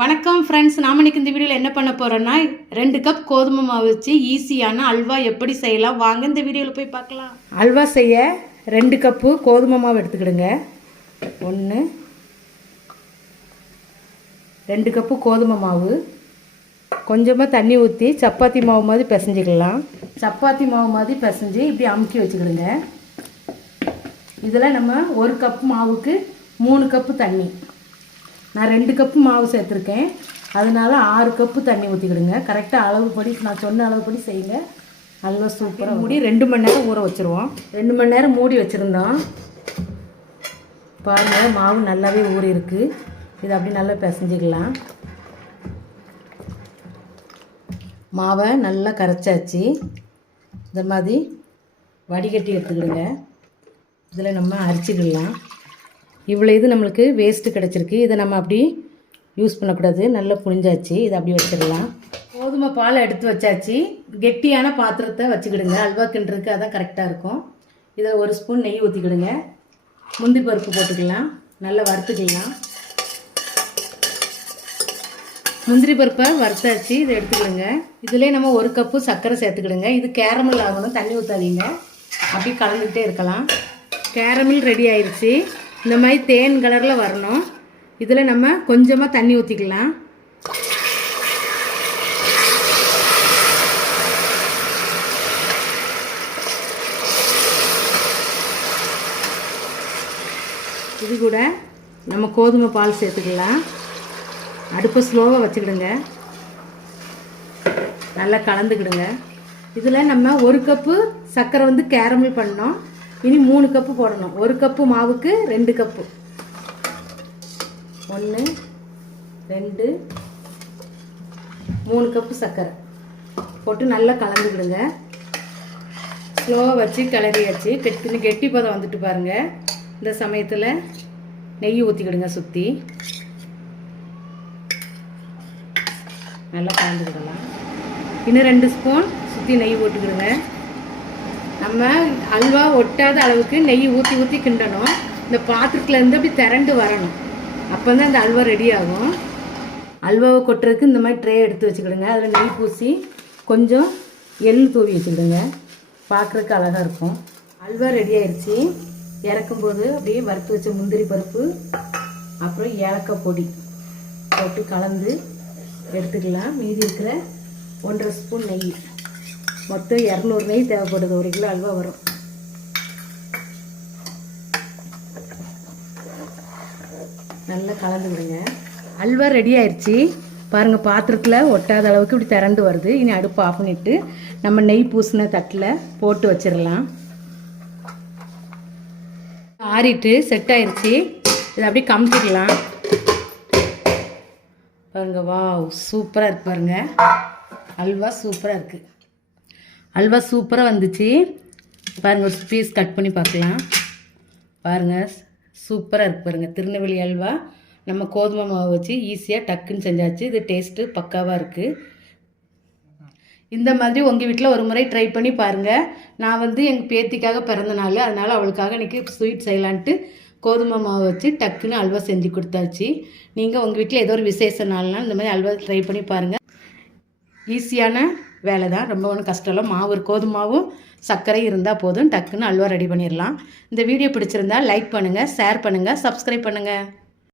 வணக்கம் ஃப்ரெண்ட்ஸ் நாம் இன்றைக்கி இந்த வீடியோவில் என்ன பண்ண போகிறோன்னா ரெண்டு கப் கோதுமை மாவு வச்சு ஈஸியான அல்வா எப்படி செய்யலாம்? வாங்க இந்த வீடியோவில் போய் பார்க்கலாம். அல்வா செய்ய ரெண்டு கப்பு கோதுமை மாவு எடுத்துக்கிடுங்க. ஒன்று ரெண்டு கப்பு கோதுமை மாவு. கொஞ்சமாக தண்ணி ஊற்றி சப்பாத்தி மாவு மாதிரி பிசைஞ்சிக்கலாம். சப்பாத்தி மாவு மாதிரி பிசைஞ்சு இப்படி அமுக்கி வச்சுக்கிடுங்க. இதில் நம்ம ஒரு கப் மாவுக்கு மூணு கப்பு தண்ணி. நான் ரெண்டு கப்பு மாவு சேர்த்துருக்கேன். அதனால ஆறு கப்பு தண்ணி ஊற்றிக்கிடுங்க கரெக்டாக அளவுப்படி நான் சொன்ன அளவுப்படி செய்யுங்க. நல்லா சூப்பராக மூடி ரெண்டு மணி நேரம் ஊற வச்சுருவோம். ரெண்டு மணி நேரம் மூடி வச்சுருந்தோம். பாருங்கள் மாவு நல்லாவே ஊறி இருக்கு இதை அப்படி நல்லா பிசைஞ்சிக்கலாம். மாவை நல்லா கரைச்சாச்சு. இந்த மாதிரி வடிகட்டி எடுத்துக்கிடுங்க. இதில் நம்ம அரிச்சிக்கிடலாம் இவ்வளோ இது நம்மளுக்கு வேஸ்ட்டு கிடச்சிருக்கு. இதை நம்ம அப்படி யூஸ் பண்ணக்கூடாது. நல்லா புழிஞ்சாச்சு. இதை அப்படி வச்சிடலாம். கோதுமை பால் எடுத்து வச்சாச்சு. கெட்டியான பாத்திரத்தை வச்சுக்கிடுங்க. அல்வா கிண்டுறதுக்கு அதான் கரெக்டாக இருக்கும். இதில் ஒரு ஸ்பூன் நெய் ஊற்றிக்கிடுங்க முந்தி பருப்பு போட்டுக்கலாம். நல்லா வறுத்துக்கலாம். முந்திரி பருப்பை வறுத்தாச்சு. இதை எடுத்துக்கிடுங்க. இதிலே நம்ம ஒரு கப்பு சர்க்கரை சேர்த்துக்கிடுங்க. இது கேரமல் ஆகணும். தண்ணி ஊற்றாதீங்க அப்படியே கலந்துக்கிட்டே இருக்கலாம். கேரமில் ரெடி ஆயிடுச்சு இந்த மாதிரி தேன் கலரில் வரணும். இதில் நம்ம கொஞ்சமாக தண்ணி ஊற்றிக்கலாம் இது கூட நம்ம கோதுமை பால் சேர்த்துக்கலாம். அடுப்பை ஸ்லோவாக வச்சுக்கிடுங்க. நல்லா கலந்துக்கிடுங்க. இதில் நம்ம ஒரு கப்பு சர்க்கரை வந்து கேரமல் பண்ணோம். இனி மூணு கப்பு போடணும். ஒரு கப்பு மாவுக்கு ரெண்டு கப்பு. ஒன்று ரெண்டு மூணு கப்பு சர்க்கரை. போட்டு நல்லா கலந்துக்கிடுங்க. ஸ்லோவாக வச்சு கிளறியாச்சு. கெட்டி கெட்டி பதம் வந்துட்டு பாருங்கள் இந்த சமயத்தில் நெய் ஊற்றிக்கிடுங்க சுற்றி நல்லா கலந்துக்கிடலாம். இன்னும் ரெண்டு ஸ்பூன் சுற்றி நெய் போட்டுக்கிடுங்க நம்ம அல்வா ஒட்டாத அளவுக்கு நெய் ஊற்றி ஊற்றி கிண்டணும். இந்த பாத்திரத்துலேருந்து அப்படி திரண்டு வரணும். அப்போ தான் இந்த அல்வா ரெடி ஆகும். அல்வாவை கொட்டுறதுக்கு இந்த மாதிரி ட்ரே எடுத்து வச்சுக்கிடுங்க. அதில் நெய் பூசி கொஞ்சம் எள் தூவி வச்சுக்கிடுங்க. பார்க்குறதுக்கு அழகாக இருக்கும். அல்வா ரெடி ஆயிடுச்சு. இறக்கும்போது அப்படியே வறுத்து வச்ச முந்திரி பருப்பு அப்புறம் ஏலக்காய் பொடி போட்டு கலந்து எடுத்துக்கலாம். மீதி இருக்கிற ஒன்றரை ஸ்பூன் நெய். மொத்தம் இரநூறு நெய் தேவைப்படுது. ஒரு கிலோ அல்வா வரும். நல்லா கலந்து விடுங்க. அல்வா ரெடி ஆயிடுச்சு பாருங்கள் பாத்திரத்தில் ஒட்டாத அளவுக்கு இப்படி திறந்து வருது. இனி அடுப்பு ஆஃப் பண்ணிட்டு நம்ம நெய் பூசின தட்டில் போட்டு வச்சிடலாம். ஆறிட்டு செட் ஆயிடுச்சு இதை அப்படியே கமுத்திக்கலாம் பாருங்க வாவ் சூப்பராக இருக்கு பாருங்க. அல்வா சூப்பராக இருக்குது அல்வா சூப்பராக வந்துச்சு. பாருங்கள் ஒரு பீஸ் கட் பண்ணி பார்க்கலாம். பாருங்கள் சூப்பராக இருக்கு பாருங்கள் திருநெல்வேலி அல்வா. நம்ம கோதுமை மாவு வச்சு ஈஸியாக டக்குன்னு செஞ்சாச்சு. இது டேஸ்ட்டு பக்காவாக இருக்குது இந்த மாதிரி உங்கள் வீட்டில் ஒரு முறை ட்ரை பண்ணி பாருங்கள் நான் வந்து எங்கள் பேத்திக்காக பிறந்த நாள் அதனால் அவளுக்காக இன்றைக்கி ஸ்வீட் செய்யலான்ட்டு கோதுமை மாவு வச்சு டக்குன்னு அல்வா செஞ்சு கொடுத்தாச்சு. நீங்கள் உங்கள் வீட்டில் ஏதோ ஒரு விசேஷ நாள்னால் இந்த மாதிரி அல்வா ட்ரை பண்ணி பாருங்கள் ஈஸியான வேலை தான் ரொம்ப ஒன்றும் கஷ்டம் இல்லை. மாவு கோதுமை மாவும் சர்க்கரை இருந்தால் போதும். டக்குன்னு அல்வா ரெடி பண்ணிடலாம் இந்த வீடியோ பிடிச்சிருந்தா லைக் பண்ணுங்கள் ஷேர் பண்ணுங்கள் சப்ஸ்கிரைப் பண்ணுங்கள்